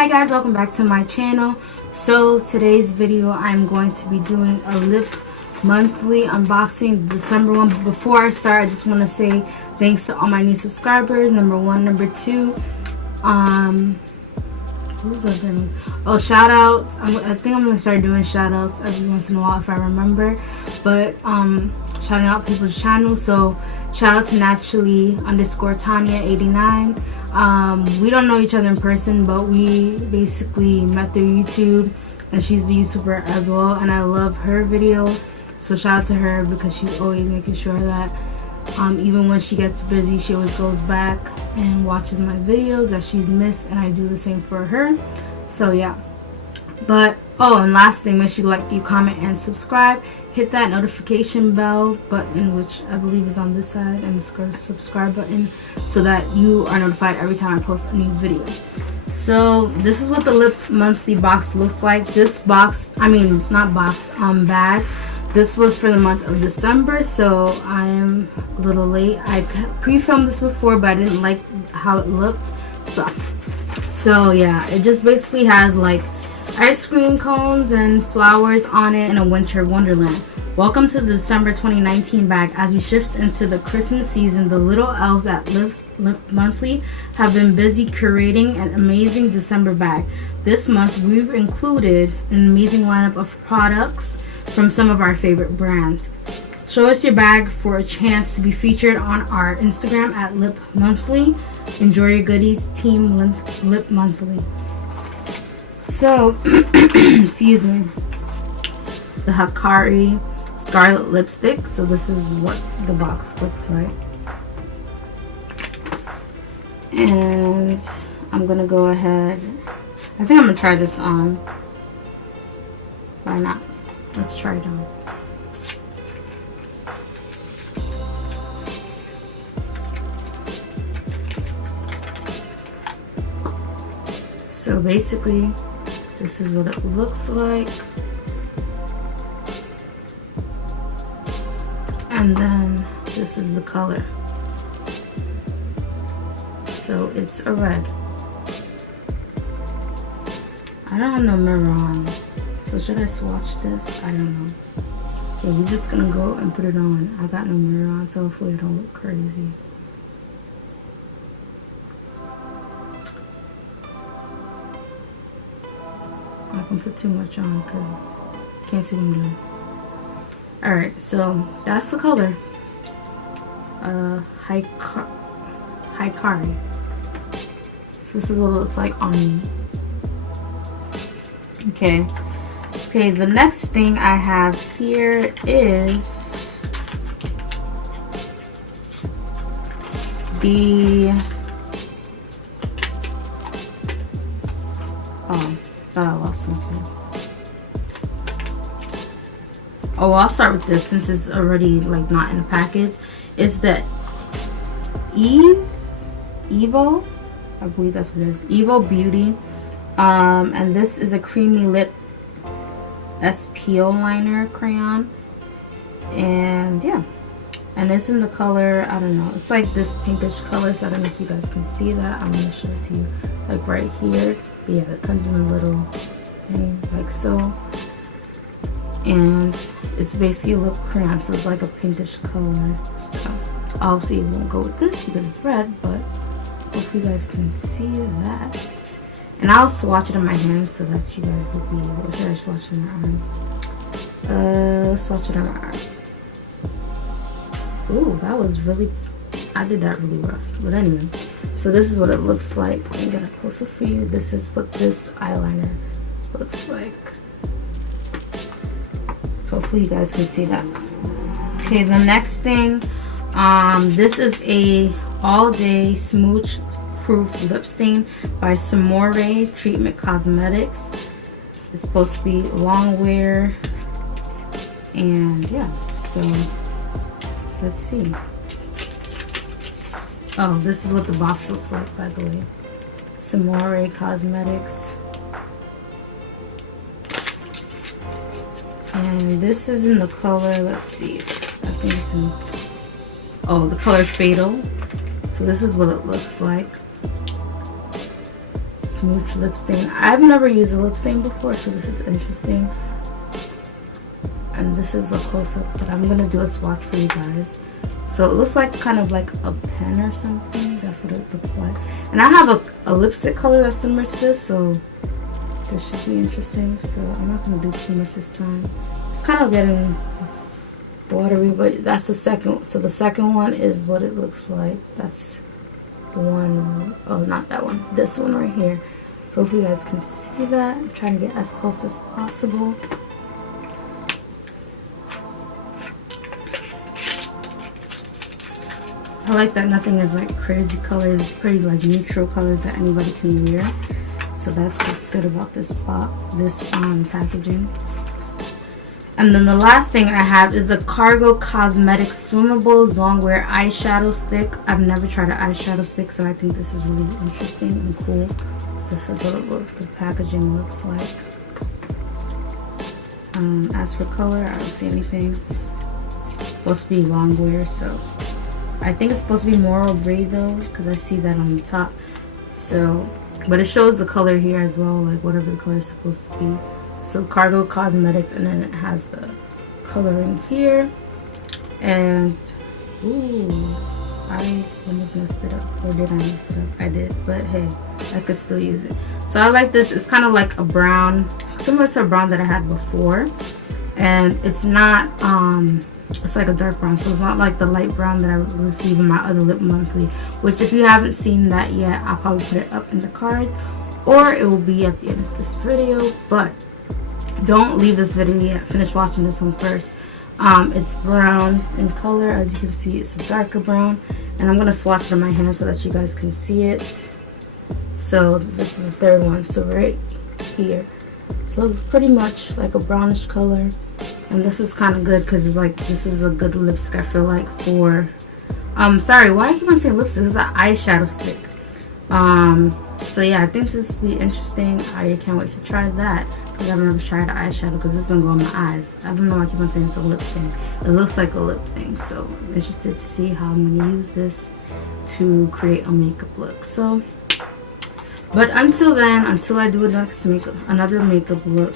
Hi guys, welcome back to my channel. So today's video I'm going to be doing a lip monthly unboxing, December one. But before I start, I just want to say thanks to all my new subscribers. Number one, number two, who's the other one? Oh, shout outs. I think I'm gonna start doing shout outs every once in a while if I remember. But shouting out people's channels. So shout out to naturally_Tanya89. We don't know each other in person, but we basically met through YouTube, and she's the YouTuber as well, and I love her videos. So shout out to her because she's always making sure that even when she gets busy, she always goes back and watches my videos that she's missed, and I do the same for her. So yeah. But and last thing, make sure you like, you comment, and subscribe. Hit that notification bell button, which I believe is on this side, and the subscribe button, so that you are notified every time I post a new video. So this is what the lip monthly box looks like. This box, bag, this was for the month of December, so I am a little late. I pre-filmed this before, but I didn't like how it looked, so yeah, it just basically has like ice cream cones and flowers on it in a winter wonderland. Welcome to the December 2019 bag. As we shift into the Christmas season, the little elves at Lip Monthly have been busy curating an amazing December bag. This month we've included an amazing lineup of products from some of our favorite brands. Show us your bag for a chance to be featured on our Instagram at Lip Monthly. Enjoy your goodies, Team Lip Monthly. So, excuse me, the Hikari Scarlet Lipstick. So this is what the box looks like. And I'm going to go ahead. I think I'm going to try this on. Why not? Let's try it on. So basically, this is what it looks like. And then this is the color. So it's a red. I don't have no mirror on. So should I swatch this? I don't know. Okay, we're just gonna go and put it on. I got no mirror on, so hopefully it don't look crazy. I can put too much on because I can't see what I'm doing. Alright, so that's the color. Hikari. So this is what it looks like on me. Okay, the next thing I have here is the thought I lost something. Oh, I'll start with this since it's already like not in the package. It's the Evo, I believe that's what it is. Evo Beauty, and this is a creamy lip SPO liner crayon, and yeah, and it's in the color, I don't know, it's like this pinkish color. So I don't know if you guys can see that. I'm gonna show it to you like right here. But yeah, it comes in a little thing like so, and it's basically a lip crayon, so it's like a pinkish color. So obviously it won't go with this because it's red, but hopefully you guys can see that. And I'll swatch it on my hand so that you guys will be able. Should I swatch it on my arm? Let's swatch it on my arm. Ooh, that was really, I did that really rough. But anyway, so this is what it looks like. Let me get it closer for you. This is what this eyeliner looks like. Hopefully you guys can see that. Okay, the next thing, this is a all-day smooch proof lip stain by Smore Treatment Cosmetics. It's supposed to be long wear, and yeah, so let's see. Oh, this is what the box looks like, by the way. Smore Cosmetics. And this is in the color, let's see, I think it's in, the color Fatal. So this is what it looks like. smooch lip stain. I've never used a lip stain before, so this is interesting. And this is a close-up, but I'm gonna do a swatch for you guys. So it looks like kind of like a pen or something. That's what it looks like. And I have a lipstick color that's similar to this, so this should be interesting. So I'm not gonna do too much this time. It's kind of getting watery, but that's the second. So the second one is what it looks like. That's the one, oh, not that one, this one right here. So if you guys can see that, I'm trying to get as close as possible. I like that nothing is like crazy colors. It's pretty like neutral colors that anybody can wear. So that's what's good about this packaging. And then the last thing I have is the Cargo Cosmetics Swimmables Longwear Eyeshadow Stick. I've never tried an eyeshadow stick, so I think this is really interesting and cool. This is what the packaging looks like. As for color, I don't see anything. It's supposed to be longwear, so I think it's supposed to be Moral Gray though, because I see that on the top. So, but it shows the color here as well, like whatever the color is supposed to be. So Cargo Cosmetics, and then it has the coloring here. And ooh, I almost messed it up. Or did I mess it up? I did, but hey, I could still use it. So I like this. It's kind of like a brown, similar to a brown that I had before. And it's not it's like a dark brown, so it's not like the light brown that I received in my other Lip Monthly, which if you haven't seen that yet, I'll probably put it up in the cards, or it will be at the end of this video. But don't leave this video yet, finish watching this one first. It's brown in color, as you can see. It's a darker brown, and I'm gonna swatch it on my hand so that you guys can see it. So this is the third one, so right here. So it's pretty much like a brownish color. And this is kind of good because it's like, this is a good lipstick, I feel like, for sorry, why I keep on saying lipstick? This is an eyeshadow stick. So yeah, I think this will be interesting. I can't wait to try that, because I've never tried an eyeshadow, because this is gonna go on my eyes. I don't know why I keep on saying it's a lip thing. It looks like a lip thing, so I'm interested to see how I'm gonna use this to create a makeup look. So, but until then, until I do another makeup look,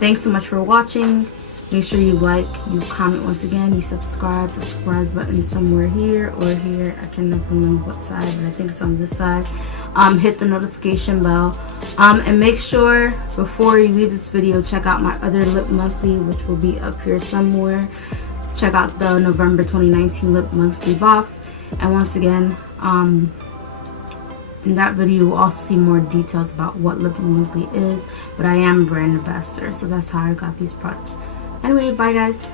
thanks so much for watching. Make sure you like, you comment once again, you subscribe. The subscribe button is somewhere here or here. I can never remember what side, but I think it's on this side. Hit the notification bell. And make sure before you leave this video, check out my other Lip Monthly, which will be up here somewhere. Check out the November 2019 Lip Monthly box. And once again, in that video, you'll also see more details about what Lip Monthly is. But I am a brand ambassador, so that's how I got these products. Anyway, bye guys.